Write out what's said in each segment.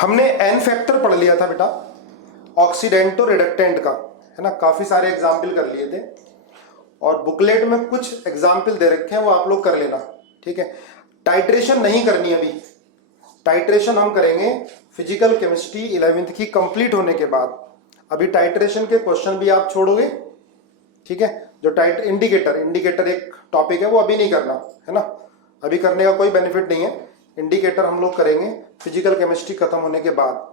हमने N factor पढ़ लिया था बेटा ऑक्सीडेंट और रिडक्टेंट का, है ना। काफी सारे एग्जाम्पल कर लिए थे और बुकलेट में कुछ एग्जाम्पल दे रखे हैं, वो आप लोग कर लेना, ठीक है। टाइट्रेशन नहीं करनी अभी, टाइट्रेशन हम करेंगे फिजिकल केमिस्ट्री 11वीं की कंप्लीट होने के बाद। अभी टाइट्रेशन के क्वेश्चन भी आप छोड़ोगे, ठीक है। जो इंडिकेटर एक टॉपिक है, वो अभी नहीं करना, है ना। अभी करने का कोई बेनिफिट नहीं है। इंडिकेटर हम लोग करेंगे फिजिकल केमिस्ट्री खत्म होने के बाद।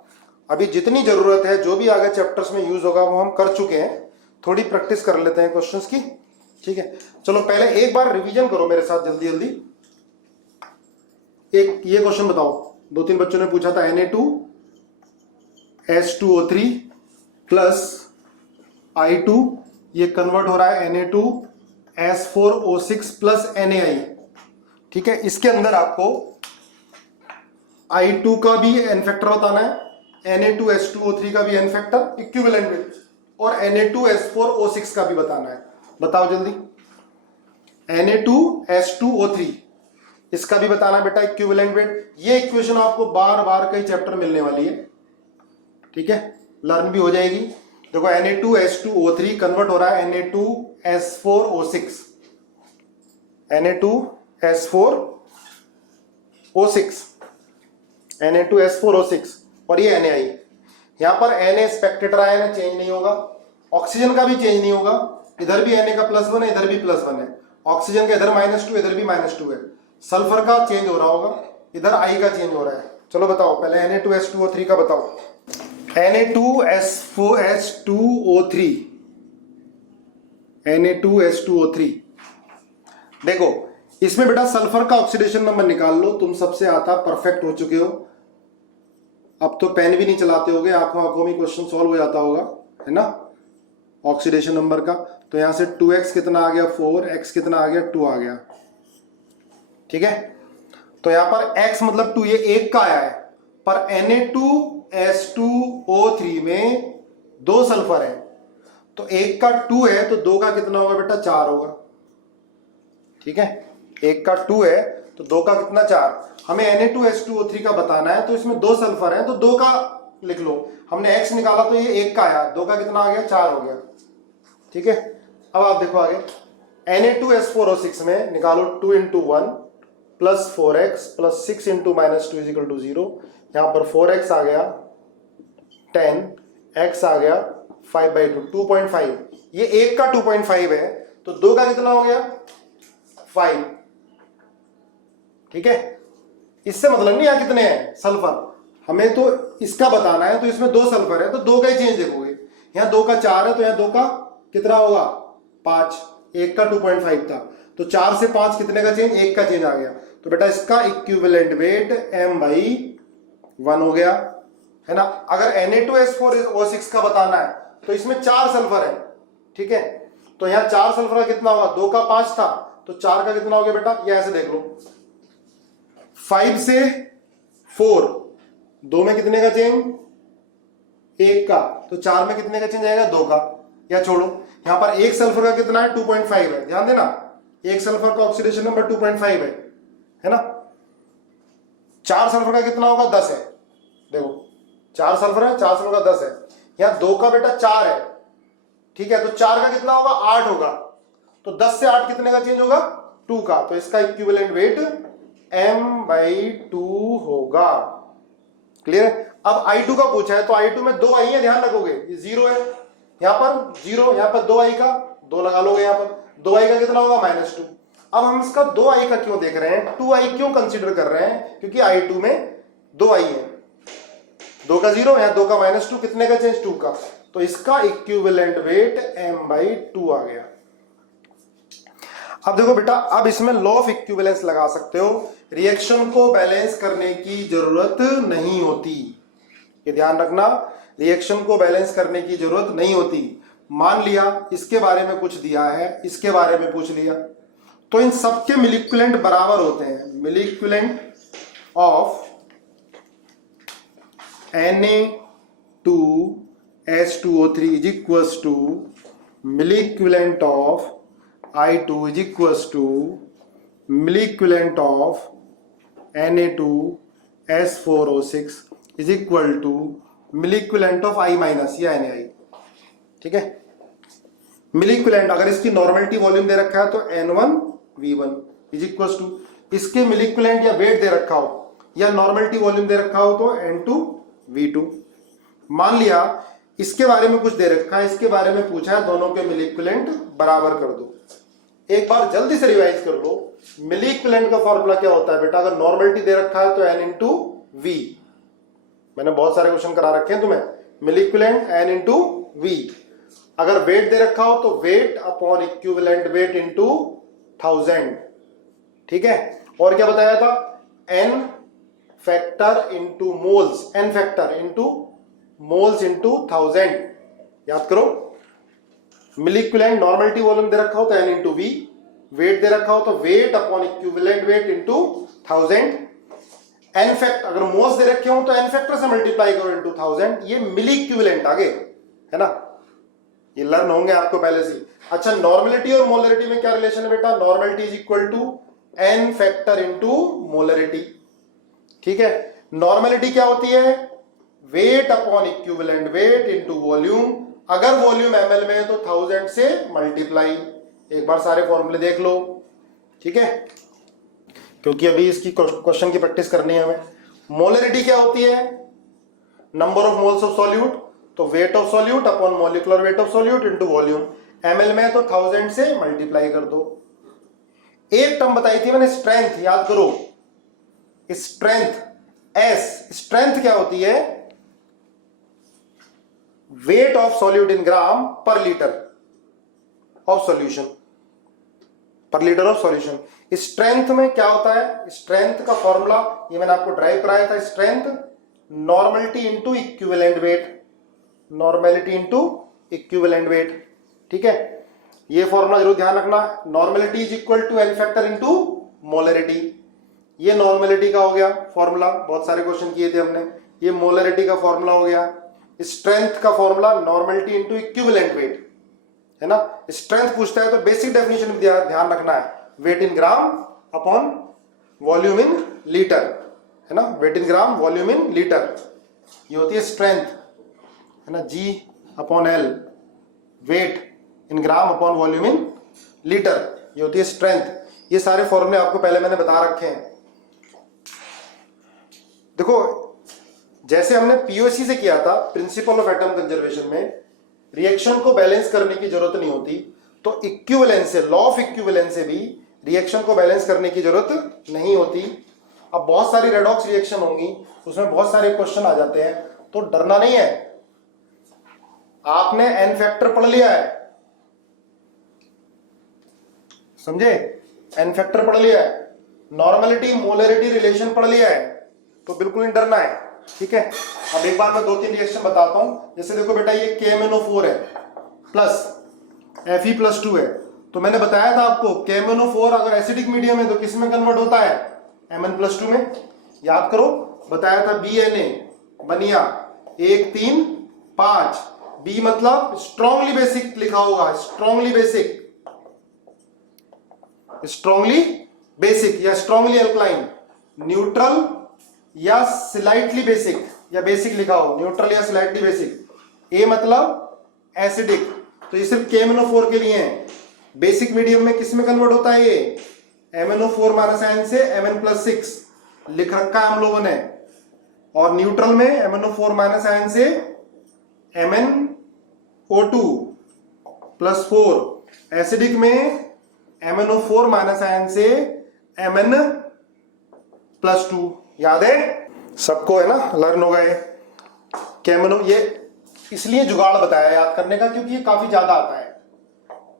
अभी जितनी जरूरत है, जो भी आगे चैप्टर्स में यूज होगा, वो हम कर चुके हैं। थोड़ी प्रैक्टिस कर लेते हैं क्वेश्चंस की, ठीक है। चलो पहले एक बार रिवीजन करो मेरे साथ जल्दी जल्दी। एक ये क्वेश्चन बताओ, 2-3 बच्चों ने पूछा था Na2H2O3 प्लस I2, ये कन्वर्ट हो रहा है Na2S4O6 प्लस NaI, ठीक है। इसके अंदर आपको I2 का भी एन फैक्टर बताना है, Na2H2O3 का भी एन फैक्टर इक्विवेलेंट में, और Na2S4O6 का भी बताना है। बताओ जल्दी। Na2H2O3 इसका भी बताना है बेटा इक्विवेलेंट वेट। ये इक्वेशन आपको बार बार कई चैप्टर मिलने वाली है, ठीक है, लर्न भी हो जाएगी। देखो Na2H2O3 कन्वर्ट हो रहा है Na2S4O6, Na2S4O6 और ये NaI। यहां पर Na स्पेक्टेटर आयन चेंज नहीं होगा, ऑक्सीजन का भी चेंज नहीं होगा। इधर भी Na का +1 है, इधर भी +1 है। ऑक्सीजन का इधर -2, इधर भी -2 है। सल्फर का चेंज हो रहा होगा, इधर I का चेंज हो रहा है। चलो बताओ पहले Na2H2O3 का बताओ। Na2H2O3 देखो, इसमें बेटा सल्फर का ऑक्सीडेशन नंबर निकाल लो, तुम सबसे आता परफेक्ट हो चुके हो। अब तो पेन भी नहीं चलाते होगे, आंखों में क्वेश्चन सॉल्व हो जाता होगा, है ना। ऑक्सीडेशन नंबर का तो यहां से 2x कितना आ गया 4, x कितना आ गया 2 आ गया, ठीक है। तो यहां पर x मतलब 2, ये 1 का आया है, पर Na2H2O3 में 2 सल्फर है, तो 1 का 2 है तो 2 का कितना होगा बेटा 4 होगा, ठीक है। 1 का 2 है तो 2 का कितना 4। हमें Na2H2O3 का बताना है, तो इसमें 2 सल्फर है तो 2 का लिख लो। हमने x निकाला तो ये 1 का आया, 2 का कितना आ गया 4 हो गया, ठीक है। अब आप देखो आगे Na2S4O6 में निकालो 2 × 1 प्लस 4x प्लस 6 × -2 = 0। यहां पर 4x आ गया 10, x आ गया 5/2, 2.5। ये 1 का 2.5 है तो 2 का कितना हो गया 5, ठीक है। इससे मतलब नहीं यहां कितने हैं सल्फर, हमें तो इसका बताना है। तो इसमें 2 सल्फर है तो 2 का ही चेंज देखोगे। यहां 2 का 4 है तो यहां 2 का कितना होगा 5, 1 का 2.5 था तो 4 से 5 कितने का चेंज, 1 का चेंज आ गया। तो बेटा इसका इक्विवेलेंट वेट m/1 हो गया, है ना। अगर Na2S4O6 का बताना है तो इसमें 4 सल्फर है, ठीक है। तो यहां 4 सल्फर का कितना होगा, 2 का 5 था तो 4 का कितना हो गया बेटा, ये ऐसे देख लो। 5 से 4, 2 में कितने का चेंज 1 का, तो 4 में कितने का चेंज आएगा 2 का, या छोड़ो। यहां पर 1 सल्फर का कितना है 2.5 है, ध्यान देना 1 सल्फर का ऑक्सीडेशन नंबर 2.5 है ना। 4 सल्फर का कितना होगा 10 है, देखो 4 सल्फर है, 4 सल्फर का 10 है। यहां 2 का बेटा 4 है, ठीक है, तो 4 का कितना होगा 8 होगा, तो 10 से 8 कितने का चेंज होगा 2 का, तो इसका इक्विवेलेंट वेट m/2 होगा। क्लियर है। अब I2 का पूछा है तो I2 में 2 आई है, ध्यान रखोगे ये 0 है, यहां पर 0, यहां पर 2 आई का 2 लगा लोगे, यहां पर 2 आई का कितना होगा -2। अब हम इसका 2 आई का क्यों देख रहे हैं, 2 आई क्यों कंसीडर कर रहे हैं, क्योंकि I2 में 2 आई है, 2 का 0, यहां 2 का -2, कितने का चेंज 2 का, तो इसका इक्विवेलेंट वेट m/2 आ गया। अब देखो बेटा, अब इसमें लॉ ऑफ इक्विवेलेंस लगा सकते हो, रिएक्शन को बैलेंस करने की जरूरत नहीं होती, ये ध्यान रखना, रिएक्शन को बैलेंस करने की जरूरत नहीं होती। मान लिया इसके बारे में कुछ दिया है, इसके बारे में पूछ लिया, तो इन सबके मिलिक्युलेंट बराबर होते हैं। Milliequivalent of Na2H2O3 is equals to milliequivalent of I2 is equals to milliequivalent of Na2S4O6 is equal to milliequivalent of I minus या NaI। ठीक है, मिली इक्विवेलेंट अगर इसकी नॉर्मलिटी वॉल्यूम दे रखा है तो N1V1 इज इक्वल टू इसके मिली equivalent या वेट दे रखा हो या नॉर्मलिटी वॉल्यूम दे रखा हो तो N2V2। मान लिया इसके बारे में कुछ दे रखा है, इसके बारे में पूछा है, दोनों के मिली इक्विवेलेंट बराबर कर दो। एक बार जल्दी से रिवाइज कर लो, मिली इक्विवेलेंट का फॉर्मूला क्या होता है बेटा? अगर नॉर्मलिटी दे रखा है तो N इंटू वी। मैंने बहुत सारे क्वेश्चन करा रखे हैं तुम्हें। मिली इक्विवेलेंट N इंटू वी। अगर वेट दे रखा हो तो wait upon equivalent weight into 1000। ठीक है, और क्या बताया था? N factor into moles, N factor into moles into 1000। याद करो, मिली इक्विवेलेंट नॉर्मलिटी वॉल्यूम दे रखा हो तो N इंटू वी, वेट दे रखा हो तो wait upon equivalent weight into 1000। N fact अगर मोल्स दे रखे हो तो N फैक्टर से मल्टीप्लाई करो इंटू 1000। ये मिली इक्विवेलेंट आगे है ना, ये लर्न होंगे आपको पहले से। अच्छा, नॉर्मलिटी और मोलरिटी में क्या रिलेशन है बेटा? Normality is equal to N factor into molarity. ठीक है, नॉर्मलिटी क्या होती है? Weight upon equivalent weight into volume. अगर वॉल्यूम ml में है तो 1000 से मल्टीप्लाई। एक बार सारे फॉर्मूले देख लो। ठीक है, क्योंकि अभी इसकी क्वेश्चन की प्रैक्टिस करनी है हमें। मोलरिटी क्या होती है? Number of moles of solute, तो weight of solute upon molecular weight of solute into volume. ml में है तो 1000 से मल्टीप्लाई कर दो। एक टर्म बताई थी मैंने, स्ट्रेंथ, याद करो। स्ट्रेंथ S, स्ट्रेंथ क्या होती है? वेट ऑफ सॉल्यूट इन ग्राम पर लीटर ऑफ सॉल्यूशन, पर लीटर ऑफ सॉल्यूशन। स्ट्रेंथ में क्या होता है? स्ट्रेंथ का फॉर्मूला ये मैंने आपको ड्राइव कराया था। Strength normality into equivalent weight, normality into equivalent weight. ठीक है, ये फॉर्मूला जरूर ध्यान रखना। Normality is equal to N factor into molarity. ये नॉर्मलिटी का हो गया फॉर्मूला, बहुत सारे क्वेश्चन किए थे हमने। ये मोलरिटी का फॉर्मूला हो गया। स्ट्रेंथ का formula normality into equivalent wait है ना। स्ट्रेंथ पूछता है तो बेसिक डेफिनेशन ध्यान रखना है, weight in gram upon volume in litre है ना। Weight in gram volume in litre, ये होती है स्ट्रेंथ है ना। G upon L, weight in gram upon volume in litre, ये होती है स्ट्रेंथ। ये सारे फॉर्मूले आपको पहले मैंने बता रखे हैं। देखो, जैसे हमने पीओसी से किया था, प्रिंसिपल ऑफ एटम कंजर्वेशन में, रिएक्शन को बैलेंस करने की जरूरत नहीं होती, तो इक्विवेलेंस से, लॉ ऑफ इक्विवेलेंस से भी रिएक्शन को बैलेंस करने की जरूरत नहीं होती। अब बहुत सारी रेडॉक्स रिएक्शन होंगी, उसमें बहुत सारे क्वेश्चन आ जाते हैं, तो डरना नहीं है। आपने N फैक्टर पढ़ लिया है, समझे? N फैक्टर पढ़ लिया है, नॉर्मलिटी मोलरिटी रिलेशन पढ़ लिया है, तो बिल्कुल नहीं डरना है। ठीक है, अब एक बार मैं 2-3 रिएक्शन बताता हूं। जैसे देखो बेटा, ये KMnO4 है प्लस Fe+2 है, तो मैंने बताया था आपको KMnO4 अगर एसिडिक मीडियम है तो किस में कन्वर्ट होता है? Mn+2 में। याद करो, बताया था BNA बनिया 1 3 5। बी मतलब स्ट्रॉन्गली बेसिक लिखा होगा, स्ट्रॉन्गली बेसिक, स्ट्रॉन्गली बेसिक या स्ट्रॉन्गली अल्कलाइन। न्यूट्रल या स्लाइटली बेसिक या बेसिक लिखा हो, न्यूट्रल या स्लाइटली बेसिक। ए मतलब एसिडिक, तो ये सिर्फ KMnO4 के लिए है। बेसिक मीडियम में किस में कन्वर्ट होता है ये? MnO4 माइनस आयन से Mn+6 लिख रखा है हम लोगों ने, और न्यूट्रल में MnO4 माइनस आयन से MnO2+4, एसिडिक में MnO4 माइनस आयन से Mn+2। याद है सबको है ना, लर्न हो गए। KMnO, ये इसलिए जुगाड़ बताया याद करने का क्योंकि ये काफी ज्यादा आता है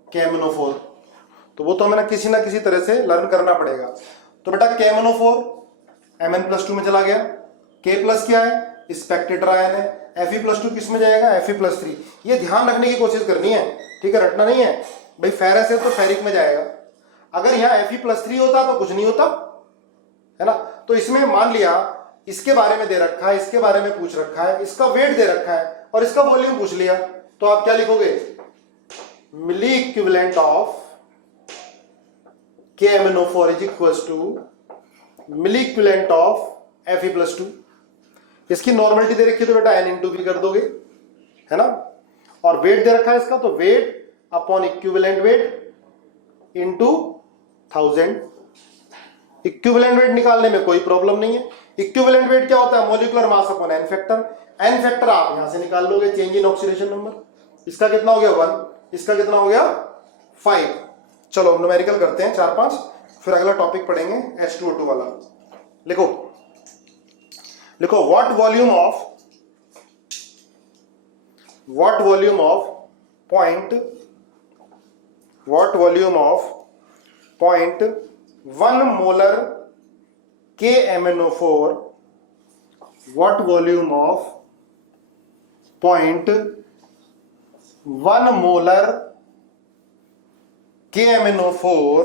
KMnO4, तो वो तो हमें किसी ना किसी तरह से लर्न करना पड़ेगा। तो बेटा KMnO4 Mn+2 में चला गया। K+ क्या है? स्पेक्टेटर आयन है। Fe+2 किस में जाएगा? Fe+3। ये ध्यान रखने की कोशिश करनी है, ठीक है, रटना नहीं है भाई। फेरस है तो फेरिक में जाएगा। अगर यहाँ Fe+3 होता तो कुछ नहीं होता है ना। तो इसमें मान लिया इसके बारे में दे रखा है, इसके बारे में पूछ रखा है, इसका वेट दे रखा है और इसका वॉल्यूम पूछ लिया, तो आप क्या लिखोगे? Milliequivalent of KMnO4 is equal to milliequivalent of Fe+2। इसकी नॉर्मलिटी दे रखी है तो बेटा n इंटू वी कर दोगे, है ना। और वेट दे रखा है इसका, तो wait upon equivalent weight into 1000। Equivalent weight निकालने में कोई प्रॉब्लम नहीं है। इक्विवेलेंट वेट क्या होता है? Molecular mass upon N factor. N factor आप यहां से निकाल लोगे, चेंज इन ऑक्सीडेशन नंबर। इसका कितना हो गया 1, इसका कितना हो गया 5। चलो न्यूमेरिकल करते हैं 4-5, फिर अगला टॉपिक पढ़ेंगे H2O2 वाला। लिखो लिखो what volume of point 1 molar KMnO4, what volume of 0.1 molar KMnO4,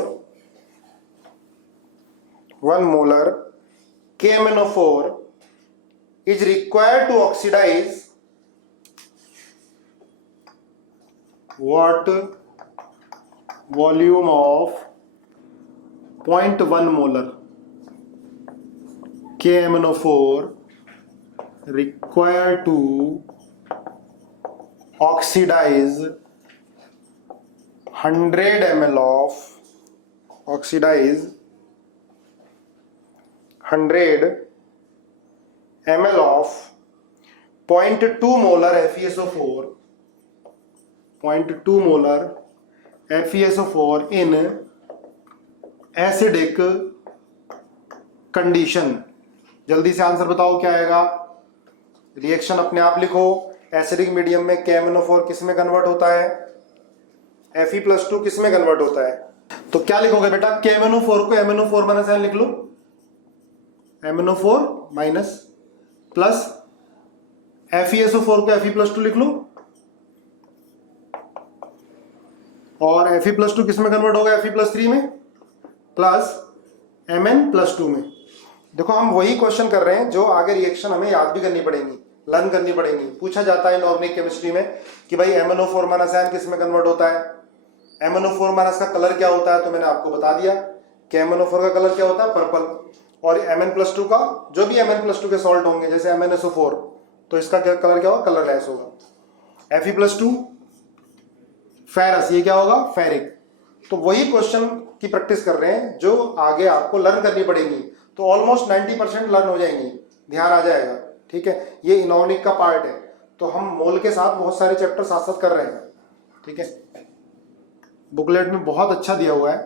1 molar KMnO4 is required to oxidize what volume of 0.1 molar KMnO4 required to oxidize 100 ml of 100 ml of 0.2 molar FeSO4, 0.2 molar FeSO4 in acidic condition. जल्दी से answer बताओ क्या आएगा। Reaction अपने आप लिखो। Acidic medium में KMnO4 किस में कन्वर्ट होता है? Fe+2 किस में कन्वर्ट होता है? तो क्या लिखोगे बेटा? KMnO4 को MnO4 माइनस n लिख लो, MnO4 माइनस प्लस FeSO4 को Fe+2 लिख लो, और Fe+2 किस में कन्वर्ट होगा? Fe+3 में, प्लस Mn+2 में। देखो हम वही क्वेश्चन कर रहे हैं जो आगे रिएक्शन हमें याद भी करनी पड़ेगी, लर्न करनी पड़ेगी। पूछा जाता है इनऑर्गेनिक केमिस्ट्री में कि भाई MnO4 माइनस n किस में कन्वर्ट होता है, MnO4 माइनस का कलर क्या होता है। तो मैंने आपको बता दिया कि MnO4 का कलर क्या होता है? पर्पल। और Mn+2 का, जो भी Mn+2 के सॉल्ट होंगे जैसे MnSO4, तो इसका कलर क्या होगा? कलरलेस होगा। Fe+2 फेरस, ये क्या होगा? फेरिक। तो वही क्वेश्चन की प्रैक्टिस कर रहे हैं जो आगे आपको लर्न करनी पड़ेगी। तो ऑलमोस्ट 90% लर्न हो जाएंगी, ध्यान आ जाएगा। ठीक है, ये इनऑर्गेनिक का पार्ट है। तो हम मोल के साथ बहुत सारे चैप्टर साथ साथ कर रहे हैं। ठीक है, बुकलेट में बहुत अच्छा दिया हुआ है,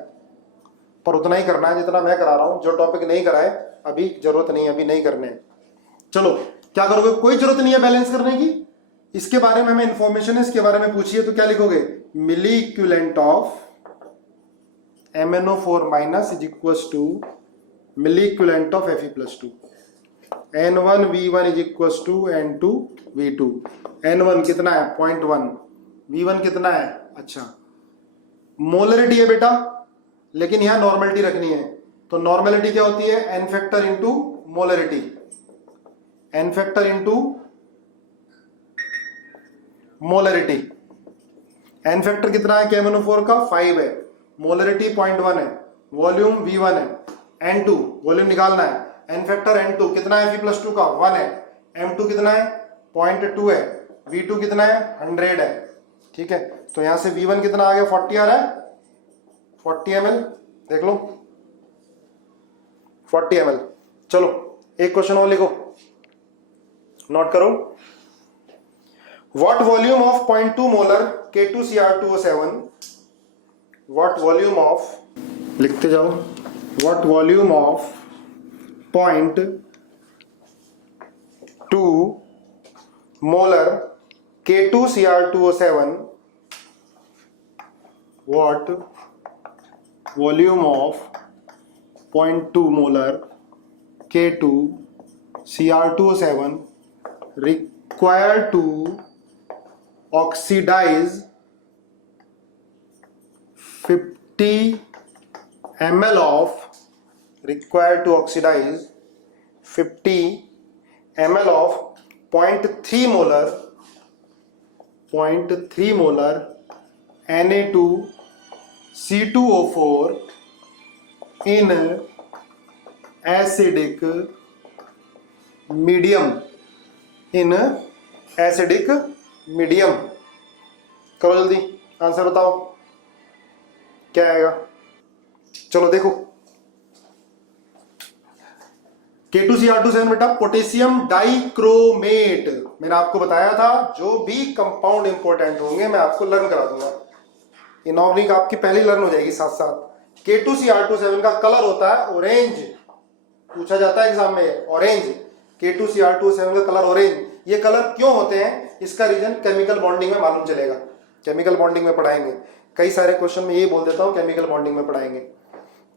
पर उतना ही करना है जितना मैं करा रहा हूँ। जो टॉपिक नहीं कराए अभी जरूरत नहीं है, अभी नहीं करने। चलो क्या करोगे? कोई जरूरत नहीं है बैलेंस करने की। इसके बारे में हमें इंफॉर्मेशन है, इसके बारे में पूछिए तो क्या लिखोगे? Milliequivalent of MnO4 minus is equals to milli equivalent of Fe+2. N1V1 is equals to N2V2. N1 कितना है? 0.1। V1 कितना है? अच्छा, मोलरिटी है बेटा, लेकिन यहां नॉर्मेलिटी रखनी है। तो नॉर्मेलिटी क्या होती है? N factor into molarity. N factor into molarity. N factor कितना है KMnO4 का? 5 है। मोलरिटी 0.1 है, वॉल्यूम V1 है, N2 वॉल्यूम निकालना है, N फैक्टर N2 कितना है? Fe+2 का 1 है, M2 कितना है? 0.2 है, V2 कितना है? 100 है। ठीक है, तो यहां से V1 कितना आ गया? 40 आ रहा है, 40 ml। देख लो 40 ml। चलो एक क्वेश्चन और लिखो, नोट करो। What volume of 0.2 molar K2Cr2O7, what volume of, लिखते जाओ, what volume of 0.2 molar K2Cr2O7, what volume of 0.2 molar K2Cr2O7 required to oxidize 50 ml of, required to oxidize 50 ml of 0.3 molar Na2C2O4 in acidic medium। In acidic medium. करो जल्दी, answer बताओ क्या आएगा। चलो देखो, K2Cr2 7 बेटा पोटेशियम डाइक्रोमेट। मैंने आपको बताया था जो भी कंपाउंड इंपॉर्टेंट होंगे मैं आपको लर्न करा दूंगा, इनऑर्गेनिक आपकी पहले लर्न हो जाएगी साथ साथ। K2Cr2 7 का कलर होता है ऑरेंज, पूछा जाता है एग्जाम में, ऑरेंज। K2Cr2 7 का कलर ऑरेंज। ये कलर क्यों होते हैं, इसका रीजन केमिकल बॉन्डिंग में मालूम चलेगा, केमिकल बॉन्डिंग में पढ़ाएंगे। कई सारे क्वेश्चन में यही बोल देता हूं, केमिकल बॉन्डिंग में पढ़ाएंगे।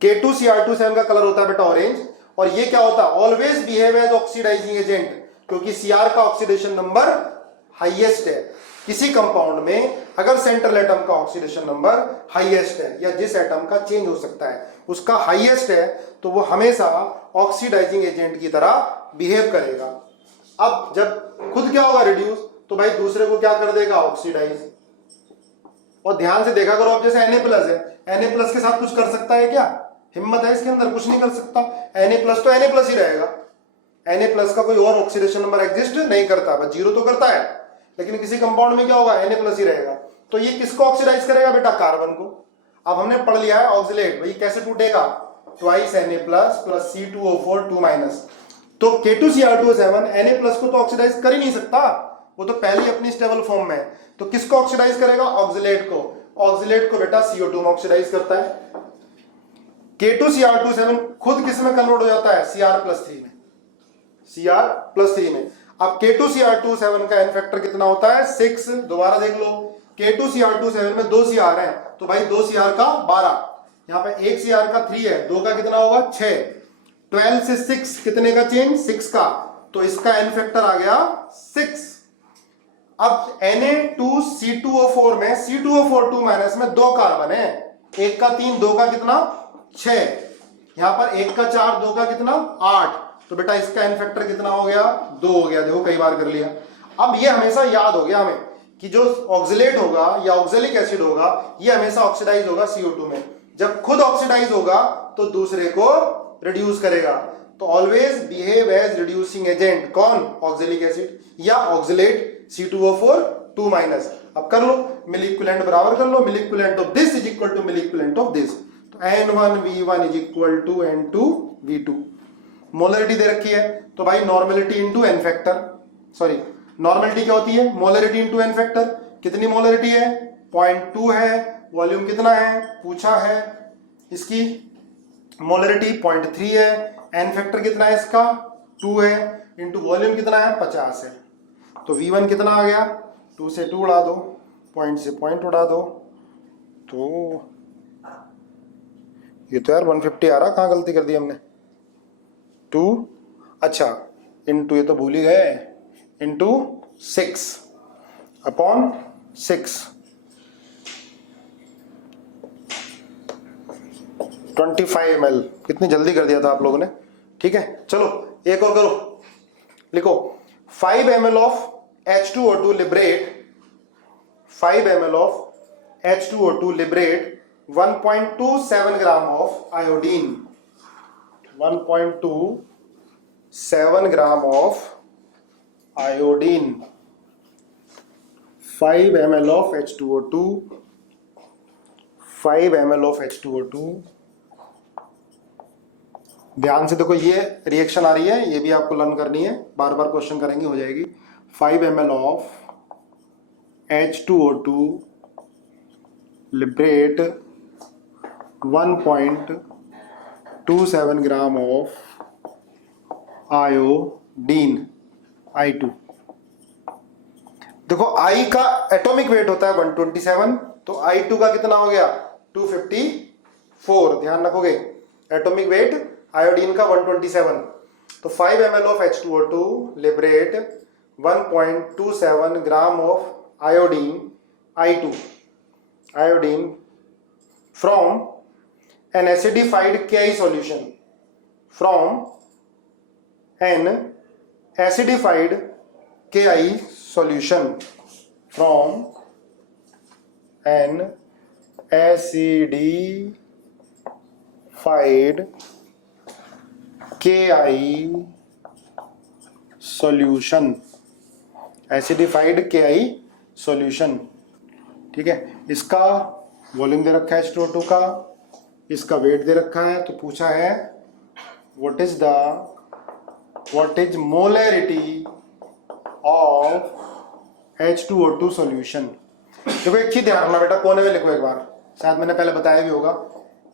K2Cr2 7 का कलर होता है बेटा ऑरेंज, और ये क्या होता है, always behave as oxidising agent, क्योंकि Cr का ऑक्सीडेशन नंबर हाईएस्ट है। किसी कंपाउंड में अगर सेंट्रल एटम का ऑक्सीडेशन नंबर हाईएस्ट है, या जिस एटम का चेंज हो सकता है उसका हाईएस्ट है, तो वो हमेशा ऑक्सीडाइजिंग एजेंट की तरह बिहेव करेगा। अब जब खुद क्या होगा, रिड्यूस, तो भाई दूसरे को क्या कर देगा, ऑक्सीडाइज। और ध्यान से देखा करो, अब जैसे Na+ है, Na+ के साथ कुछ कर सकता है क्या, हिम्मत है इसके अंदर, कुछ नहीं कर सकता। Na+ तो Na+ ही रहेगा। Na+ का कोई और ऑक्सीडेशन नंबर एग्जिस्ट नहीं करता, बस 0 तो करता है, लेकिन किसी कंपाउंड में क्या होगा, Na+ ही रहेगा। तो ये किसको ऑक्सीडाइज करेगा बेटा, कार्बन को। अब हमने पढ़ लिया है ऑक्सीलेट, भाई कैसे टूटेगा, ट्वाइस Na+ प्लस C2O4 2-। तो K2Cr2 7 Na+ को तो ऑक्सीडाइज कर ही नहीं सकता, वो तो पहले ही अपनी स्टेबल फॉर्म में है। तो किसको ऑक्सीडाइज करेगा, ऑक्सीलेट को। ऑक्सीलेट को बेटा CO2 में ऑक्सीडाइज करता है। K2Cr2 7 खुद किस में कन्वर्ट हो जाता है, Cr+3 में, Cr+3 में। अब K2Cr2 7 का एन फैक्टर कितना होता है, 6। दोबारा देख लो, K2Cr2 7 में 2 Cr है, तो भाई 2 Cr का 12, यहाँ पे 1 Cr का 3 है, 2 का कितना होगा, 6। 12 से 6 कितने का चेंज, 6 का, तो इसका एन फैक्टर आ गया 6। अब Na2C2O4 में C2O4 2- में 2 कार्बन है, 1 का 3, 2 का कितना 6, यहां पर 1 का 4, 2 का कितना 8, तो बेटा इसका एन फैक्टर कितना हो गया, 2 हो गया। देखो कई बार कर लिया। अब ये हमेशा याद हो गया हमें कि जो ऑक्सीलेट होगा या ऑक्जेलिक एसिड होगा, ये हमेशा ऑक्सीडाइज होगा CO2 में। जब खुद ऑक्सीडाइज होगा तो दूसरे को रिड्यूस करेगा। तो always behave as reducing agent, कौन, ऑक्जेलिक एसिड या ऑक्सीलेट C2O4 2-। अब कर लो, मिल इक्विवेलेंट बराबर कर लो, milliequivalent of this is equal to milliequivalent of this. तो N1V1 is equal to N2V2। Molarity दे रखी है, तो भाई normality into n factor, sorry normality क्या होती है, मोलरिटी इंटू एन फैक्टर। कितनी मोलरिटी है, 0.2 है, वॉल्यूम कितना है पूछा है, इसकी मोलरिटी 0.3 है, एन फैक्टर कितना है इसका 2 है, इंटू वॉल्यूम कितना है 50 है। तो V1 कितना आ गया, 2 से 2 उड़ा दो, पॉइंट से पॉइंट उड़ा दो, तो ये तो यार 150 आ रहा, कहाँ गलती कर दी हमने, 2, अच्छा इंटू, ये तो भूल ही गए, इंटू 6/6, 25 ml। कितनी जल्दी कर दिया था आप लोगों ने, ठीक है। चलो एक और करो, लिखो 5 ml of H2O2 liberate, 5 ml of H2O2 liberate 1.27 gram of iodine, 1.27 gram of iodine, 5 ml of H2O2, 5 ml of H2O2। ध्यान से देखो, ये रिएक्शन आ रही है, ये भी आपको लर्न करनी है, बार बार क्वेश्चन करेंगे, हो जाएगी। 5 ml of H2O2 liberate 1.27 gram of iodine, I2। देखो I का एटॉमिक वेट होता है 127, तो I2 का कितना हो गया 254। ध्यान रखोगे, एटॉमिक वेट आयोडीन का 127, तो 5 ml of H2O2 liberate 1.27 gram of iodine, I2, iodine from an acidified Ki solution, from an acidified Ki solution, from an acidified Ki solution। Acidified के आई सॉल्यूशन। ठीक है, इसका वॉल्यूम दे रखा है H2O2 का, इसका वेट दे रखा है, तो पूछा है what is molarity of H2O2 solution. देखो एक चीज ध्यान रखना बेटा, कोने में लिखो एक बार, शायद मैंने पहले बताया भी होगा।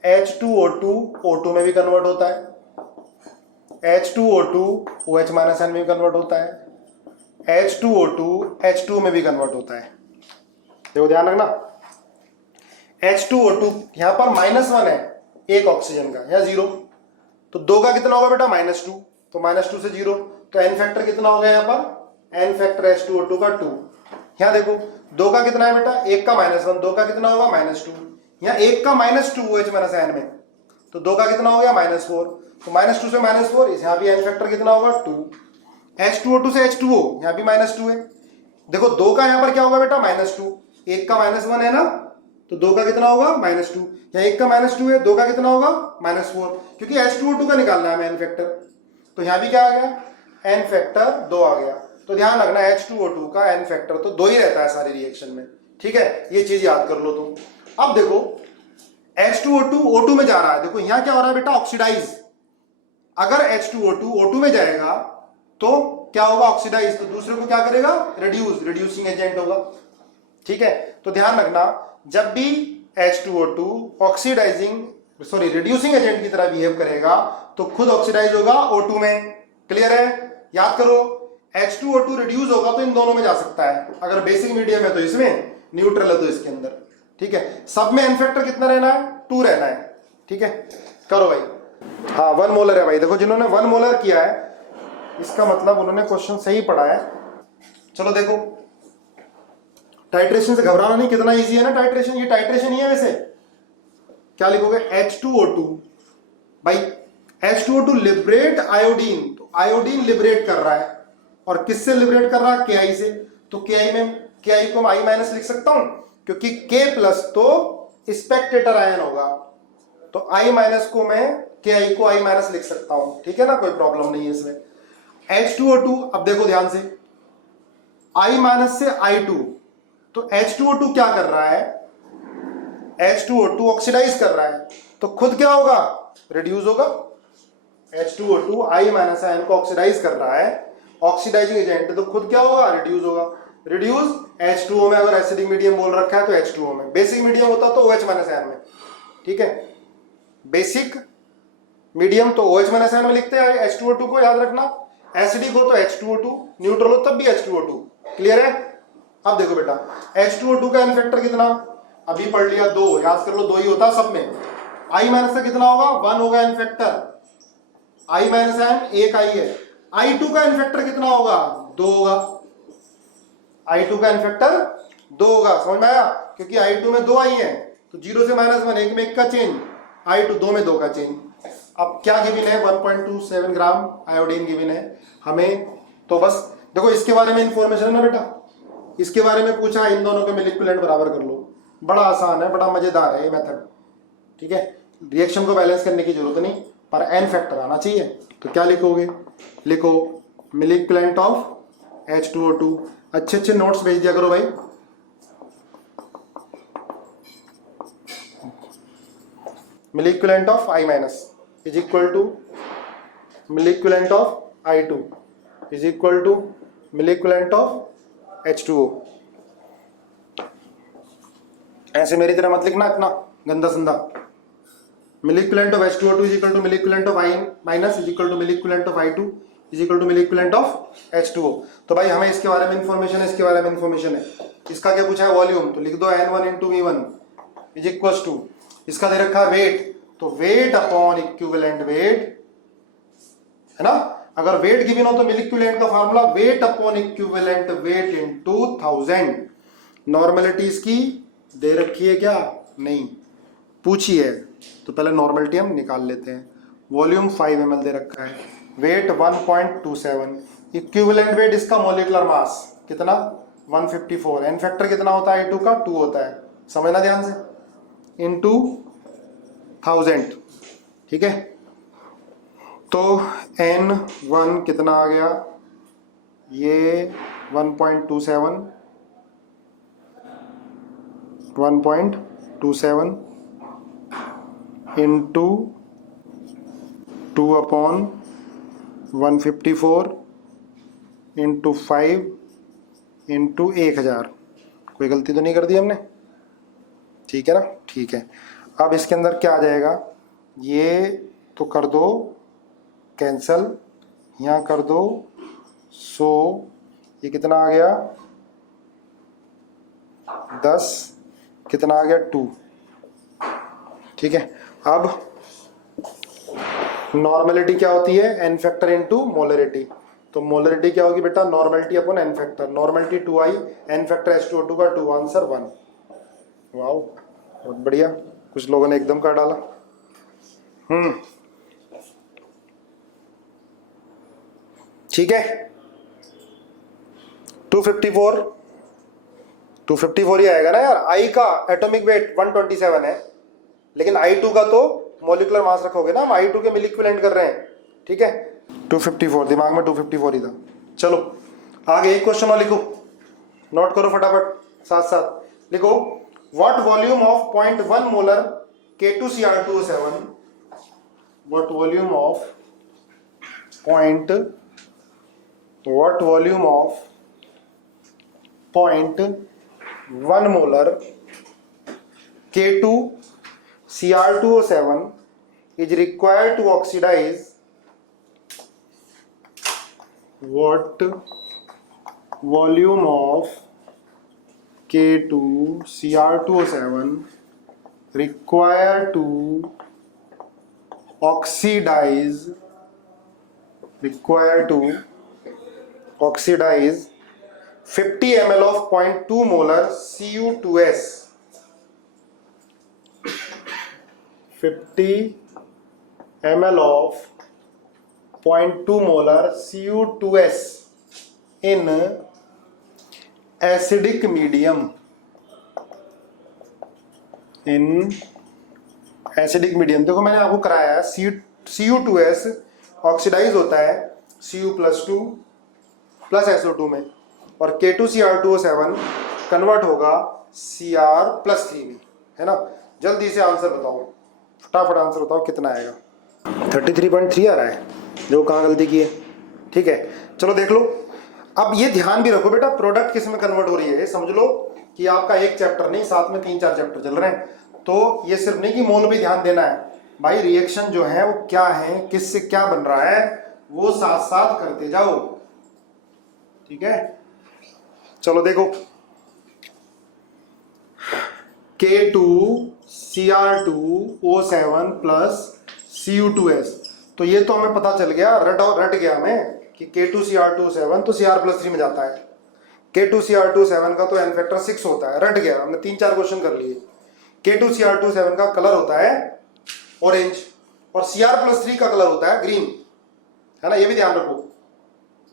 H2O2 O2 में भी कन्वर्ट होता है, H2O2 OH -N में भी कन्वर्ट होता है, H2O2 H2 में भी कन्वर्ट होता है। देखो ध्यान रखना, H2O2 यहां पर -1 है एक ऑक्सीजन का, यहाँ 0, तो 2 का कितना होगा बेटा -2, तो -2 से 0, तो n फैक्टर कितना हो गया यहाँ पर, n फैक्टर H2O2 का 2। यहाँ देखो 2 का कितना है बेटा, 1 का -1, 2 का कितना होगा -2, यहाँ 1 का -2 OH -N में, तो 2 का कितना हो गया -4, तो -2 से -4, यहाँ भी n फैक्टर कितना होगा 2, H2O2 से H2O, यहाँ भी -2 है। देखो 2 का यहाँ पर क्या होगा बेटा -2, 1 का -1 है ना, तो 2 का कितना होगा -2, यहाँ 1 का -2 है, 2 का कितना होगा -4, क्योंकि H2O2 का निकालना है हमें n फैक्टर, तो यहाँ भी क्या आ गया, n फैक्टर 2 आ गया। तो ध्यान रखना H2O2 का n फैक्टर तो 2 ही रहता है सारी रिएक्शन में। ठीक है, ये चीज याद कर लो तुम। अब देखो H2O2 O2 में जा रहा है, देखो यहाँ क्या हो रहा है बेटा, ऑक्सीडाइज। अगर H2O2 O2 में जाएगा तो क्या होगा, ऑक्सीडाइज, तो दूसरे को क्या करेगा, रिड्यूसिंग एजेंट होगा। ठीक है, तो ध्यान रखना जब भी H2O2 रिड्यूसिंग एजेंट की तरह बिहेव करेगा तो खुद ऑक्सीडाइज होगा O2 में। क्लियर है, याद करो H2O2 रिड्यूस होगा तो इन दोनों में जा सकता है, अगर बेसिक मीडियम है तो इसमें, न्यूट्रल है तो इसके अंदर। ठीक है, सब में n फैक्टर कितना रहना है, 2 रहना है। ठीक है, करो भाई। हाँ 1 मोलर है भाई, देखो जिन्होंने 1 मोलर किया है इसका मतलब उन्होंने क्वेश्चन सही पढ़ा है। चलो देखो, टाइट्रेशन से घबराना नहीं, कितना इजी है ना टाइट्रेशन, ये टाइट्रेशन ही है। वैसे क्या लिखोगे, H2O2 भाई, H2O2 लिबरेट आयोडीन, तो आयोडीन लिबरेट कर रहा है, और किससे लिबरेट कर रहा है, Ki से, तो Ki को मैं I- लिख सकता हूं, क्योंकि K+ तो स्पेक्टेटर आयन होगा, तो I- को मैं Ki को I- लिख सकता हूं। ठीक है ना, कोई प्रॉब्लम नहीं है इसमें। H2O2 अब देखो ध्यान से, I- से I2, तो H2O2 क्या कर रहा है, H2O2 ऑक्सीडाइज कर रहा है, तो खुद क्या होगा, रिड्यूस होगा। H2O2 I- आयन को ऑक्सीडाइज कर रहा है, ऑक्सीडाइजिंग एजेंट, तो खुद क्या होगा, रिड्यूस होगा। रिड्यूस H2O में, अगर एसिडिक मीडियम बोल रखा है तो H2O में, बेसिक मीडियम होता तो OH- आयन में। ठीक है, बेसिक मीडियम तो OH- आयन में लिखते हैं H2O2 को, याद रखना। एसिडिक हो तो H2O2, न्यूट्रल हो तब भी H2O2। क्लियर है। अब देखो बेटा H2O2 का n फैक्टर कितना, अभी पढ़ लिया 2, याद कर लो 2 ही होता सब में। I- से कितना होगा, 1 होगा n फैक्टर, I- n एक I है। I2 का n फैक्टर कितना होगा, 2 होगा। I2 का n फैक्टर 2 होगा, समझ में आया, क्योंकि I2 में 2 I है, तो 0 से -1, 1 में 1 का चेंज, I2 2 में 2 का चेंज। अब क्या गिवन है, 1.27 ग्राम आयोडीन गिवन है हमें, तो बस देखो इसके बारे में इंफॉर्मेशन है ना बेटा, इसके बारे में पूछा, इन दोनों के मिल इक्विवेलेंट बराबर कर लो। बड़ा आसान है, बड़ा मजेदार है ये मेथड। ठीक है, रिएक्शन को बैलेंस करने की जरूरत नहीं, पर n फैक्टर आना चाहिए। तो क्या लिखोगे, लिखो मिल इक्विवेलेंट ऑफ H2O2। अच्छे अच्छे नोट्स भेज दिया करो भाई। Milliequivalent of I- is equal to milliequivalent of I2 is equal to milliequivalent of H2O। ऐसे मेरी तरह मत लिखना इतना गंदा संदा। Milliequivalent of H2O2 is equal to milliequivalent of I- is equal to milliequivalent of I2 is equal to milliequivalent of H2O। तो भाई हमें इसके बारे में इंफॉर्मेशन है, इसके बारे में इंफॉर्मेशन है। इसका क्या पूछा है, वॉल्यूम, तो लिख दो N1 × V1 is equal to, इसका दे रखा है वेट, तो वेट अपॉन इक्विवेलेंट वेट, है ना। अगर वेट गिवन हो तो मिल इक्विवेलेंट का formula wait upon equivalent weight into 1000। Normality इसकी दे रखी है क्या, नहीं पूछी है, तो पहले नॉर्मलिटी हम निकाल लेते हैं। वॉल्यूम 5 ml दे रखा है, वेट 1.27, इक्विवेलेंट वेट इसका मॉलिक्यूलर मास कितना 154, एन फैक्टर कितना होता है I2 का 2 होता है, समझना ध्यान से, इनटू 1000। ठीक है, तो N1 कितना आ गया, ये 1.27 1.27 इंटू 2/154 इंटू 5 इंटू 1000। कोई गलती तो नहीं कर दी हमने? ठीक है ना, ठीक है। अब इसके अंदर क्या आ जाएगा, ये तो कर दो कैंसल, यहाँ कर दो 100, ये कितना आ गया 10, कितना आ गया 2। ठीक है। अब नॉर्मेलिटी क्या होती है, एन फैक्टर इनटू मोलरिटी। तो मोलरिटी क्या होगी बेटा, normality upon N factor. Normality 2i, N factor H2O2 का 2, आंसर 1। वाओ, बहुत बढ़िया, कुछ लोगों ने एकदम कर डाला। ठीक है। 254 ही आएगा ना यार। I का एटॉमिक वेट 127 है, लेकिन I2 का तो मॉलिक्यूलर मास रखोगे ना, हम I2 के मिल इक्विवेलेंट कर रहे हैं। ठीक है, 254 दिमाग में 254 ही था। चलो आगे एक क्वेश्चन और लिखो, नोट करो फटाफट, साथ साथ लिखो। What volume of 0.1 molar K2Cr2O7, what volume of what volume of 0.1 molar K2Cr2O7 is required to oxidize what volume of K2Cr2O7 required to oxidize 50 ml of 0.2 molar Cu2s, 50 ml of 0.2 molar Cu2s in acidic medium, in acidic medium। देखो मैंने आपको कराया है, Cu2s oxidise होता है Cu+2 plus SO2 में, और K2Cr2O7 convert होगा Cr+3 में, है ना। जल्दी से आंसर बताओ, फटाफट आंसर बताओ कितना आएगा। 33.3 आ रहा है, देखो कहाँ गलती की है। ठीक है, चलो देख लो। अब ये ध्यान भी रखो बेटा, प्रोडक्ट किस में कन्वर्ट हो रही है, समझ लो कि आपका एक चैप्टर नहीं, साथ में 3-4 चैप्टर चल रहे हैं। तो ये सिर्फ नहीं कि मोल पे ध्यान देना है भाई, रिएक्शन जो है वो क्या है, किससे क्या बन रहा है, वो साथ साथ करते जाओ। ठीक है, चलो देखो। K2Cr2O7 प्लस Cu2s, तो ये तो हमें पता चल गया, रट गया हमें कि K2Cr2O7 तो Cr+3 में जाता है। K2Cr2O7 का तो एन फैक्टर 6 होता है, रट गया, हमने 3-4 क्वेश्चन कर लिए। K2Cr2O7 का कलर होता है ऑरेंज, और Cr+3 का कलर होता है ग्रीन, है ना, ये भी ध्यान रखो,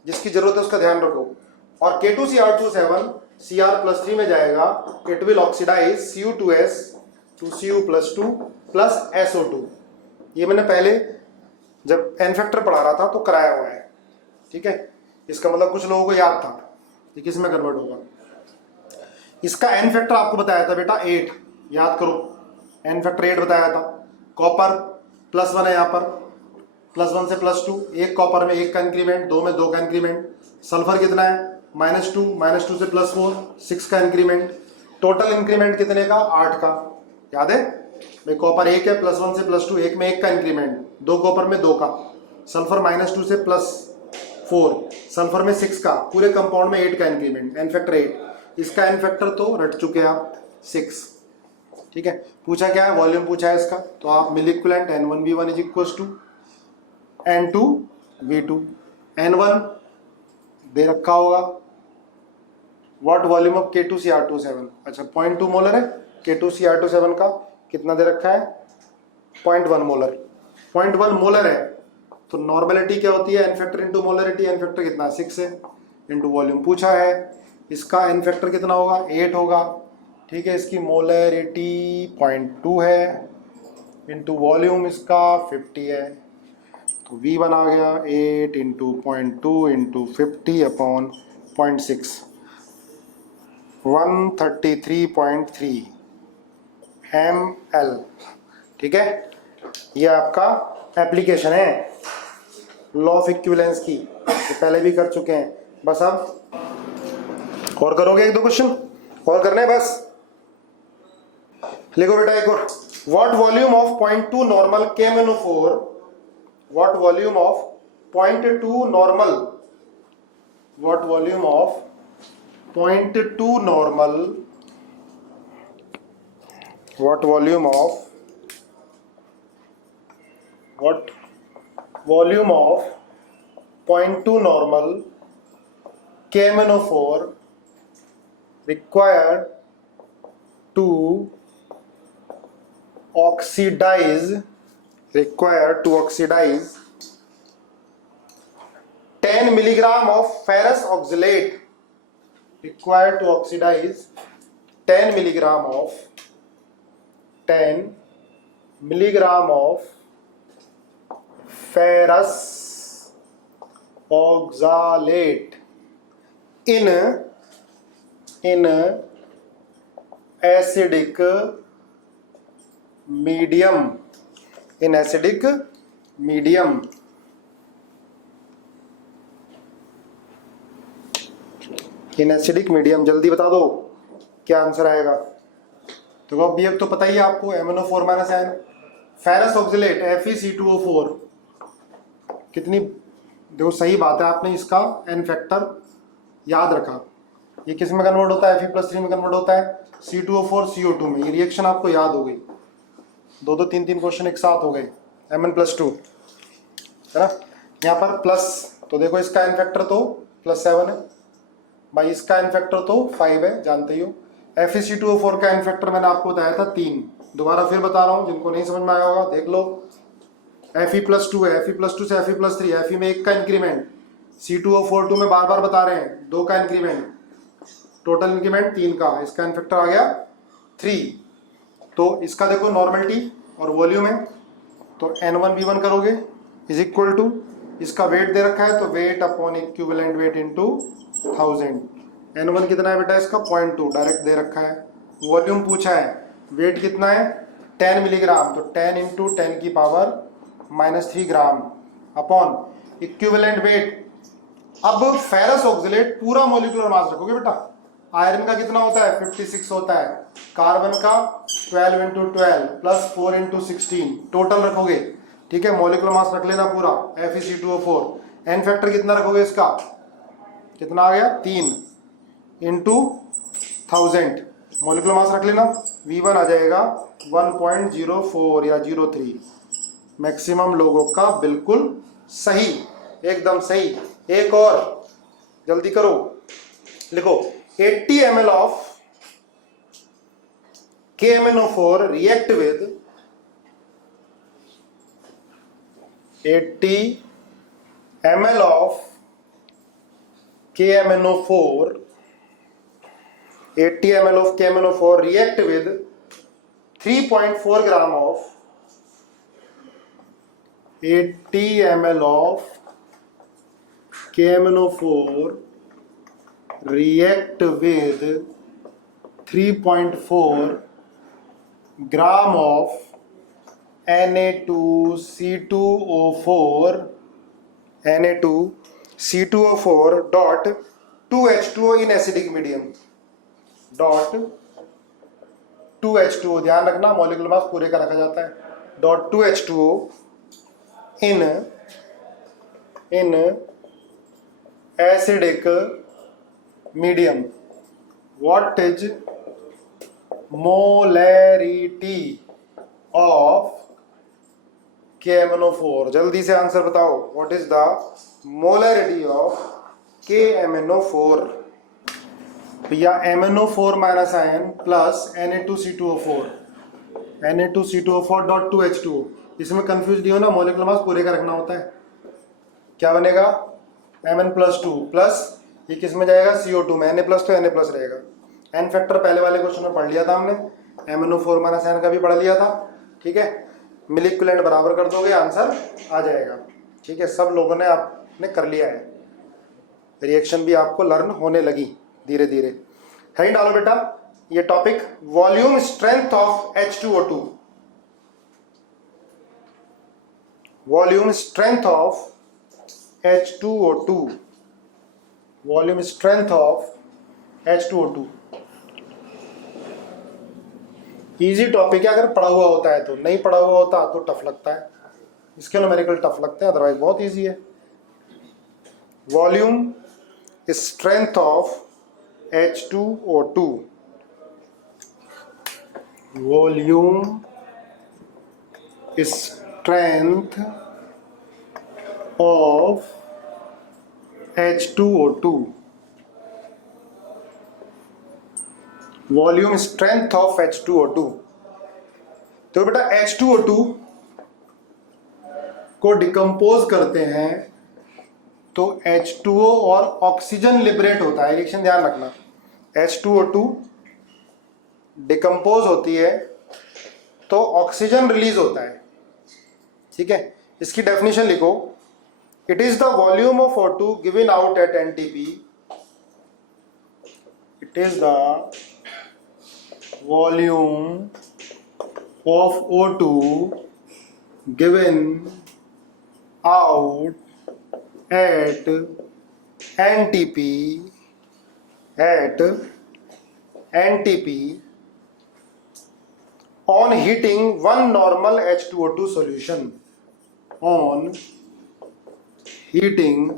जिसकी जरूरत है उसका ध्यान रखो। और K2Cr2O7 Cr+3 में जाएगा, it will oxidise Cu2s to Cu+2 plus SO2। ये मैंने पहले जब एन फैक्टर पढ़ा रहा था तो कराया हुआ है। ठीक है, इसका मतलब कुछ लोगों को याद था कि किस में कन्वर्ट होगा। इसका एन फैक्टर आपको बताया था बेटा 8, याद करो, एन फैक्टर 8 बताया था। कॉपर +1 है यहाँ पर, +1 से +2, एक कॉपर में 1 का इंक्रीमेंट, 2 में 2 का इंक्रीमेंट। सल्फर कितना है, -2 से +4, 6 का इंक्रीमेंट। टोटल इंक्रीमेंट कितने का, 8 का, याद है भाई। कॉपर 1 है, +1 से +2, 1 में 1 का इंक्रीमेंट, 2 कॉपर में 2 का। सल्फर -2 से +4, सल्फर में 6 का, पूरे कंपाउंड में 8 का इंक्रीमेंट, एन फैक्टर 8। इसका एन फैक्टर तो रट चुके हैं आप, 6। ठीक है, पूछा क्या है, वॉल्यूम पूछा है इसका, तो आप milliequivalent N1V1 is equal to N2V2। N1 दे रखा होगा, व्हाट वॉल्यूम ऑफ K2Cr2O7, अच्छा 0.2 मोलर है, K2Cr2O7 का कितना दे रखा है, 0.1 मोलर। 0.1 मोलर है तो नॉर्मेलिटी क्या होती है, N factor into molarity. N factor कितना, 6 है, इंटू वॉल्यूम पूछा है, इसका एन फैक्टर कितना होगा, 8 होगा। ठीक है, इसकी मोलरिटी 0.2 है, इंटू वॉल्यूम इसका 50 है, तो V1 आ गया 8 इंटू 0.2 इंटू 50 अपॉन 0.6 133.3 ml। ठीक है, ये आपका एप्लीकेशन है लॉ ऑफ इक्विवेलेंस की, तो पहले भी कर चुके हैं, बस अब और करोगे, एक दो क्वेश्चन और करने हैं बस। लिखो बेटा एक और, what volume of 0.2 normal KMnO4, what volume of 0.2 normal, what volume of 0.2 normal, what volume of 0.2 normal KMnO4 required to oxidize 10 milligram of ferrous oxalate, required to oxidize 10 milligram of ferrous oxalate in acidic medium, in acidic medium। In acidic medium, जल्दी बता दो क्या answer आएगा। तो अब ये तो पता ही है आपको, MnO4 minus ion, ferrous oxalate FeC2O4 कितनी, देखो सही बात है, आपने इसका एन फैक्टर याद रखा। ये किस में कन्वर्ट होता है, Fe+3 में कन्वर्ट होता है, C2O4 CO2 में। ये रिएक्शन आपको याद हो गई, दो तीन क्वेश्चन एक साथ हो गए, Mn+2 है ना। यहाँ पर प्लस, तो देखो इसका एन फैक्टर तो +7 है भाई, इसका एन फैक्टर तो 5 है, जानते ही हो। FeC2O4 का एन फैक्टर मैंने आपको बताया था 3, दोबारा फिर बता रहा हूँ, जिनको नहीं समझ में आया होगा देख लो। Fe+2 है, Fe+2 से Fe+3, Fe में 1 का इंक्रीमेंट, C2O4 में बार बार बता रहे हैं 2 का इंक्रीमेंट, टोटल इंक्रीमेंट 3 का, इसका एन फैक्टर आ गया 3। तो इसका देखो नॉर्मलिटी और वॉल्यूम है, तो N1V1 करोगे इज इक्वल टू, इसका वेट दे रखा है तो wait upon equivalent weight into 1000। N1 कितना है बेटा इसका 0.2 डायरेक्ट दे रखा है, वॉल्यूम पूछा है, वेट कितना है 10 मिलीग्राम, तो 10 इंटू 10 की पावर -3 ग्राम अपॉन इक्विवेलेंट वेट। अब फेरस ऑक्सिलेट पूरा मोलिकुलर मास रखोगे बेटा, आयरन का कितना होता है 56 होता है, कार्बन का 12 इंटू 12 प्लस 4 इंटू 16 टोटल रखोगे, ठीक है। मोलिकुलर मास रख लेना पूरा FeC2O4। एन फैक्टर कितना रखोगे इसका, कितना आ गया 3 इंटू 1000, मोलिकुलर मास रख लेना, V1 आ जाएगा 1.04 या 03। मैक्सिमम लोगों का बिल्कुल सही, एकदम सही। एक और जल्दी करो, लिखो 80 ml of KMnO4 react with 80 ml of KMnO4, 80 ml of KMnO4 react with 3.4 gram of 80 ml of KMnO4 react with 3.4 gram of Na2C2O4 dot 2H2O in acidic medium, dot 2H2O, ध्यान रखना मॉलिक्यूलर मास पूरे का रखा जाता है, dot 2H2O in acidic medium। What is molarity of KMnO4? जल्दी से answer बताओ, what is the molarity of KMnO4? या MnO4 minus ion plus Na2C2O4, Na2C2O4 dot 2H2O। इसमें कंफ्यूज नहीं हो ना, मॉलिक्यूलर मास पूरे का रखना होता है। क्या बनेगा Mn+2 प्लस, ये किस में जाएगा CO2 में, Na प्लस तो Na प्लस रहेगा। एन फैक्टर पहले वाले क्वेश्चन में पढ़ लिया था हमने, MnO4 माइनस आयन का भी पढ़ लिया था, ठीक है। मिलिक्विलेंट बराबर कर दोगे आंसर आ जाएगा, ठीक है। सब लोगों ने आपने कर लिया है। रिएक्शन भी आपको लर्न होने लगी धीरे धीरे। हेडिंग डालो बेटा, ये topic volume strength of H2O2, volume strength of H2O2, volume strength of H2O2। Easy topic है, अगर पढ़ा हुआ होता है तो, नहीं पढ़ा हुआ होता तो टफ लगता है। इसके न्यूमेरिकल टफ लगते हैं, अदरवाइज बहुत इजी है। Volume strength of H2O2, volume strength of H2O2, volume strength of H2O2। तो बेटा H2O2 को डिकम्पोज करते हैं तो H2O और ऑक्सीजन लिबरेट होता है। रिएक्शन ध्यान रखना, H2O2 डिकम्पोज होती है तो ऑक्सीजन रिलीज होता है। ठीक है, इसकी डेफिनेशन लिखो, it is the volume of O2 given out at NTP, it is the volume of O2 given out at NTP on heating one normal H2O2 solution, on heating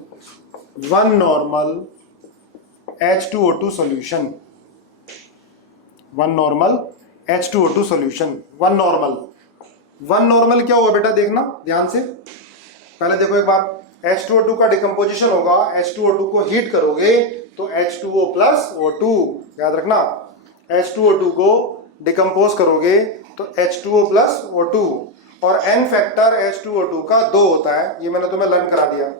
one normal H2O2 solution, one normal H2O2 solution. One normal क्या होगा बेटा, देखना ध्यान से, पहले देखो एक बार, H2O2 का डिकम्पोजिशन होगा, H2O2 को हीट करोगे तो H2O प्लस O2, याद रखना, H2O2 को डिकम्पोज करोगे तो H2O प्लस O2, और N फैक्टर H2O2 का 2 होता है, ये मैंने तुम्हें लर्न करा दिया।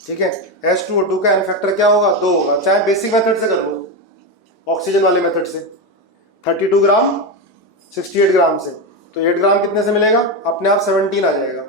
ठीक है, H2O2 का N फैक्टर क्या होगा, 2 होगा, चाहे बेसिक मेथड से कर लो, ऑक्सीजन वाले मेथड से, 32 ग्राम 68 ग्राम से, तो 8 ग्राम कितने से मिलेगा, अपने आप 17 आ जाएगा।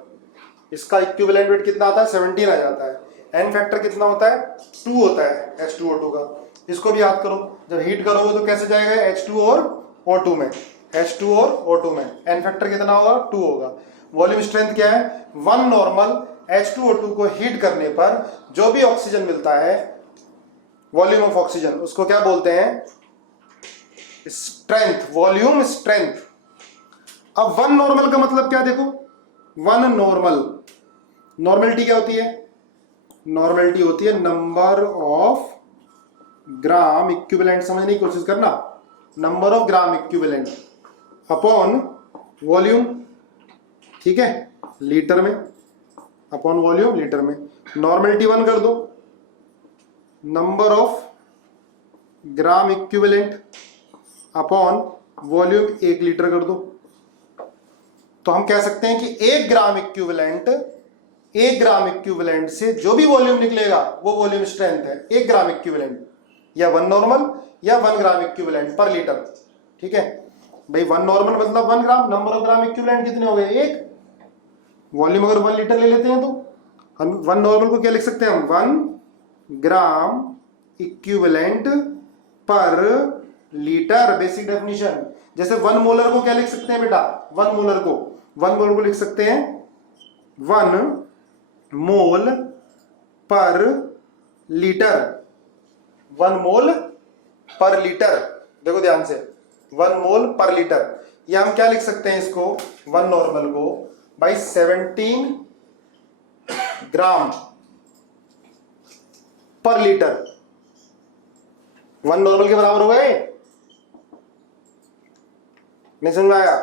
इसका इक्विवेलेंट वेट कितना आता है, 17 आ जाता है। एन फैक्टर कितना होता है, 2 होता है H2O2 का। इसको भी याद करो, जब हीट करोगे तो कैसे जाएगा, H2 और O2 में, H2 और O2 में एन फैक्टर कितना होगा, 2 होगा। वॉल्यूम स्ट्रेंथ क्या है, वन नॉर्मल H2O2 को हीट करने पर जो भी ऑक्सीजन मिलता है, वॉल्यूम ऑफ ऑक्सीजन, उसको क्या बोलते हैं, स्ट्रेंथ, वॉल्यूम स्ट्रेंथ। अब वन नॉर्मल का मतलब क्या, देखो, वन नॉर्मल, नॉर्मलिटी क्या होती है, नॉर्मलिटी होती है नंबर ऑफ ग्राम इक्विवेलेंट, समझने की कोशिश करना, number of gram equivalent upon volume. ठीक है, लीटर में, अपॉन वॉल्यूम लीटर में। नॉर्मलिटी 1 कर दो, number of gram equivalent upon volume 1 litre कर दो। तो हम कह सकते हैं कि 1 ग्राम इक्विवेलेंट से जो भी वॉल्यूम निकलेगा वो वॉल्यूम स्ट्रेंथ है, 1 ग्राम इक्विवेलेंट, या वन नॉर्मल या 1 ग्राम इक्विवेलेंट पर लीटर। ठीक है भाई, वन नॉर्मल मतलब 1 ग्राम, नंबर ऑफ ग्राम इक्विवेलेंट कितने हो गए, 1, वॉल्यूम अगर 1 लीटर ले लेते हैं तो हम वन नॉर्मल को क्या लिख सकते हैं, हम 1 ग्राम इक्विवेलेंट पर लीटर, बेसिक डेफिनेशन। जैसे 1 मोलर को क्या लिख सकते हैं बेटा, 1 मोलर को लिख सकते हैं 1 मोल पर लीटर, 1 मोल पर लीटर। देखो ध्यान से, 1 मोल पर लीटर, या हम क्या लिख सकते हैं इसको, 1 नॉर्मल को बाई 17 ग्राम पर लीटर, 1 नॉर्मल के बराबर हो गए, नहीं समझ में आया।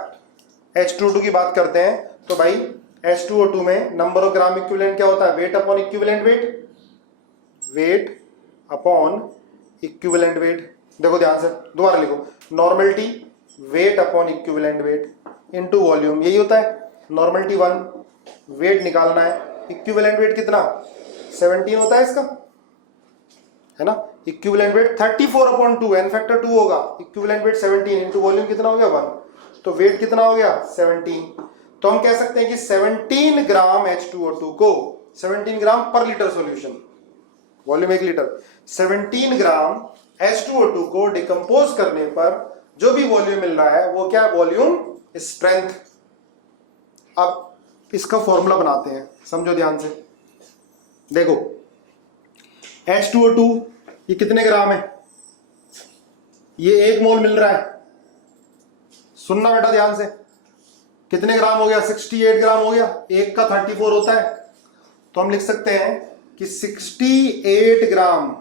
H2O2 की बात करते हैं तो भाई H2O2 में नंबर ऑफ ग्राम इक्विवेलेंट क्या होता है, weight upon equivalent wait, wait upon equivalent wait. देखो ध्यान से, दोबारा लिखो, normality wait upon equivalent weight into volume, यही होता है। नॉर्मलिटी 1, वेट निकालना है, इक्विवेलेंट वेट कितना, 17 होता है इसका, है ना। इक्विवेलेंट वेट 34/2, एन फैक्टर 2 होगा, इक्विवेलेंट वेट 17 इंटू वॉल्यूम कितना हो गया, 1, तो वेट कितना हो गया, 17। तो हम कह सकते हैं कि 17 ग्राम H2O2 को, 17 ग्राम पर लीटर सॉल्यूशन, वॉल्यूम 1 लीटर, 17 ग्राम H2O2 को डिकम्पोज करने पर जो भी वॉल्यूम मिल रहा है वो क्या, वॉल्यूम स्ट्रेंथ। अब इसका फॉर्मूला बनाते हैं, समझो ध्यान से। देखो H2O2 ये कितने ग्राम है, ये 1 मोल मिल रहा है। सुनना बेटा ध्यान से, कितने ग्राम हो गया, 68 ग्राम हो गया। 1 का 34 होता है, तो हम लिख सकते हैं कि 68 ग्राम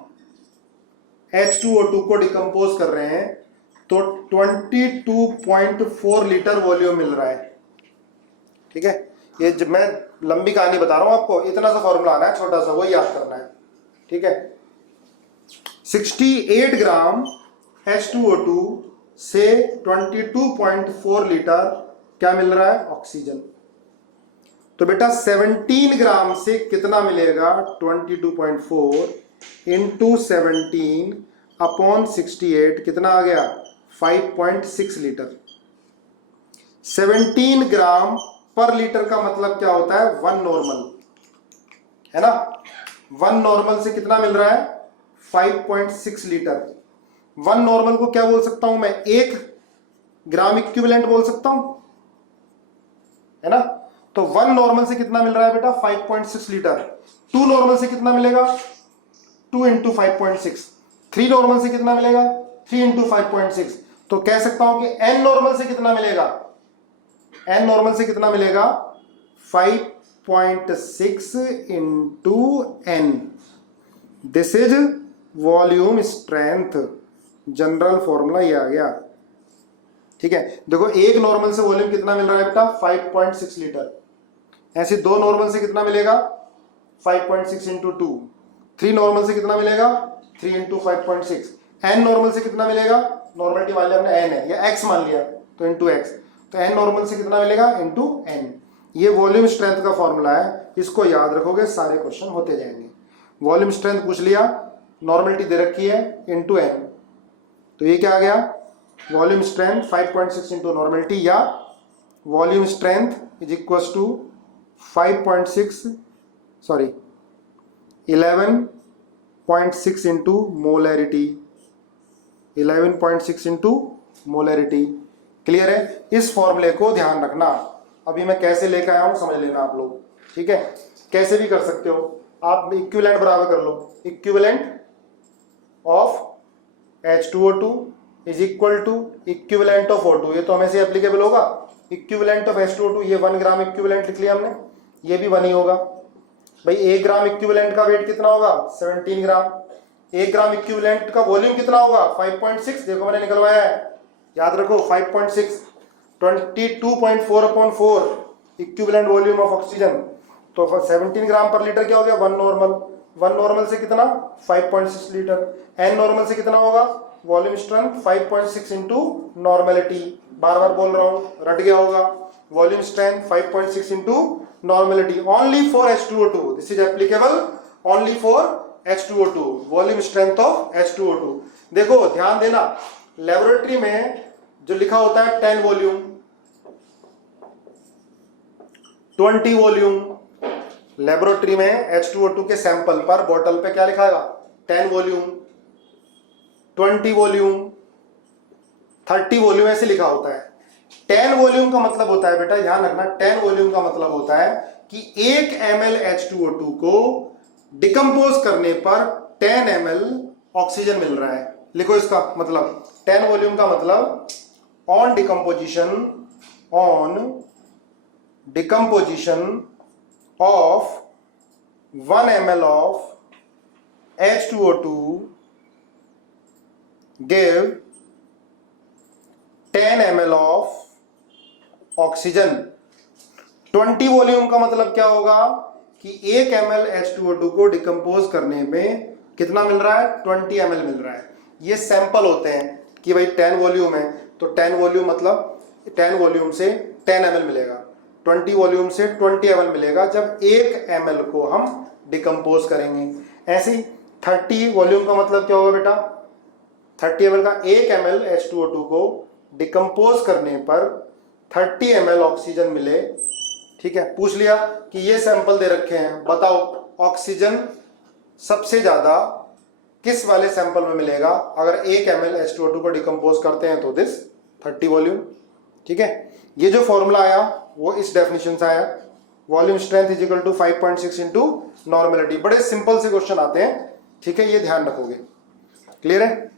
H2O2 को डिकम्पोज कर रहे हैं तो 22.4 लीटर वॉल्यूम मिल रहा है। ठीक है, ये जब मैं लंबी कहानी बता रहा हूं आपको, इतना सा फॉर्मूला आना है, छोटा सा वही याद करना है। ठीक है, 68 ग्राम H2O2 से 22.4 लीटर क्या मिल रहा है, ऑक्सीजन। तो बेटा 17 ग्राम से कितना मिलेगा, 22.4 इंटू 17 अपॉन 68 कितना आ गया, 5.6 लीटर। 17 ग्राम पर लीटर का मतलब क्या होता है, 1 नॉर्मल, है ना। 1 नॉर्मल से कितना मिल रहा है, 5.6 लीटर। 1 नॉर्मल को क्या बोल सकता हूं मैं, 1 ग्राम इक्विवेलेंट बोल सकता हूं, है ना। तो 1 नॉर्मल से कितना मिल रहा है बेटा, 5.6 लीटर। 2 नॉर्मल से कितना मिलेगा, 2 इंटू 5.6। 3 नॉर्मल से कितना मिलेगा, 3 इंटू 5.6। तो कह सकता हूं कि n नॉर्मल से कितना मिलेगा, n नॉर्मल से कितना मिलेगा, 5.6 into n। This is volume strength. General formula ये आ गया। ठीक है, देखो 1 नॉर्मल से वॉल्यूम कितना मिल रहा है बेटा, 5.6 लीटर। ऐसे 2 नॉर्मल से कितना मिलेगा, 5.6 इंटू 2। 3 नॉर्मल से कितना मिलेगा, 3 इंटू 5.6। n नॉर्मल से कितना मिलेगा, नॉर्मलिटी मान लिया हमने n है, या x मान लिया तो इंटू x। तो n नॉर्मल से कितना मिलेगा, इंटू n। ये वॉल्यूम स्ट्रेंथ का फॉर्मूला है, इसको याद रखोगे, सारे क्वेश्चन होते जाएंगे। वॉल्यूम स्ट्रेंथ पूछ लिया, नॉर्मलिटी दे रखी है, इंटू n। तो ये क्या आ गया, वॉल्यूम स्ट्रेंथ 5.6 इंटू नॉर्मलिटी, या volume strength is equal to 11.6 into molarity. 11.6 into molarity. Clear है, इस फॉर्मूले को ध्यान रखना। अभी मैं कैसे लेकर आया हूं समझ लेना आप लोग। ठीक है, कैसे भी कर सकते हो आप, इक्विवेलेंट बराबर कर लो, equivalent of H2O2 is equal to equivalent of O2। ये तो हमें से एप्लीकेबल होगा। इक्विवेलेंट ऑफ H2O2, ये 1 ग्राम इक्विवेलेंट लिख लिया हमने, ये भी 1 ही होगा। भाई 1 ग्राम इक्विवेलेंट का वेट कितना होगा, 17 ग्राम। 1 ग्राम इक्विवेलेंट का वॉल्यूम कितना होगा, 5.6। देखो मैंने निकलवाया है, याद रखो 5.6, 22.4 upon 4 equivalent volume of oxygen. तो 17 ग्राम पर लीटर क्या हो गया, 1 नॉर्मल। 1 नॉर्मल से कितना, 5.6 लीटर। n नॉर्मल से कितना होगा, वॉल्यूम स्ट्रेंथ 5.6 इंटू नॉर्मेलिटी। बार बार बोल रहा हूं, रट गया होगा। Volume strength 5.6 into normality, only for H2O2। This is applicable only for H2O2, volume strength of H2O2। देखो ध्यान देना, लेबोरेटरी में जो लिखा होता है 10 वॉल्यूम, 20 वॉल्यूम, लेबोरेटरी में H2O2 के सैंपल पर बोतल पे क्या लिखा है, 10 वॉल्यूम, 20 वॉल्यूम, 30 वॉल्यूम, ऐसे लिखा होता है। 10 वॉल्यूम का मतलब होता है बेटा, ध्यान रखना, 10 वॉल्यूम का मतलब होता है कि 1 ml H2O2 को डिकम्पोज करने पर 10 ml ऑक्सीजन मिल रहा है। लिखो इसका मतलब, 10 वॉल्यूम का मतलब on decomposition of 1 ml of H2O2 give 10 ml of oxygen. 20 volume का मतलब क्या होगा कि 1 ml H2O2 को डिकम्पोज करने में कितना मिल रहा है, 20 ml मिल रहा है। ये सैंपल होते हैं कि भाई 10 वॉल्यूम है तो 10 वॉल्यूम मतलब 10 वॉल्यूम से 10 ml मिलेगा, 20 वॉल्यूम से 20 ml मिलेगा जब 1 ml को हम डिकम्पोज करेंगे। ऐसे ही 30 वॉल्यूम का मतलब क्या होगा बेटा, 30 ml का 1 ml H2O2 को डिकम्पोज करने पर 30 ml ऑक्सीजन मिले। ठीक है, पूछ लिया कि ये सैंपल दे रखे हैं, बताओ ऑक्सीजन सबसे ज्यादा किस वाले सैंपल में मिलेगा? अगर 1 ml H2O2 को डिकम्पोज करते हैं तो दिस 30 वॉल्यूम। ठीक है, ये जो फॉर्मूला आया वो इस डेफिनेशन से आया, volume strength is equal to 5.6 into normality. बड़े सिंपल से क्वेश्चन आते हैं, ठीक है, ये ध्यान रखोगे। क्लियर है?